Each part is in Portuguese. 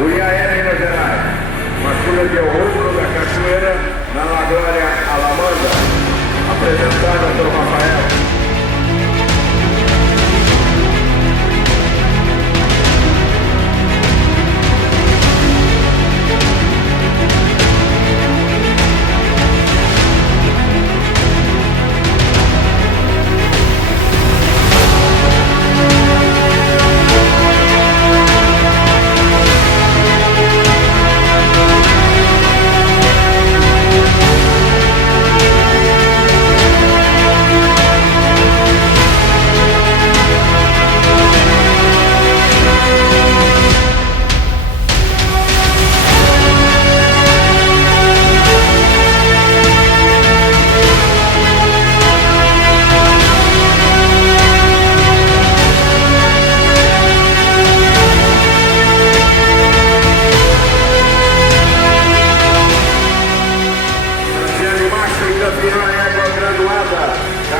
Uriaé, Minas Gerais. Masculino de Ouro da Cachoeira, na Lagoa Alamanda. Apresentada pelo Rafael.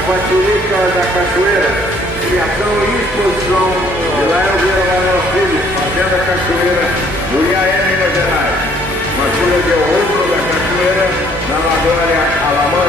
Jaguatirica da Cachoeira, criação e exposição de Lael Vieira Manuel Filho, Fazenda Cachoeira, Uriaé, Minas Gerais. Masculino de Ouro da Cachoeira, na Lagoa Alamanda.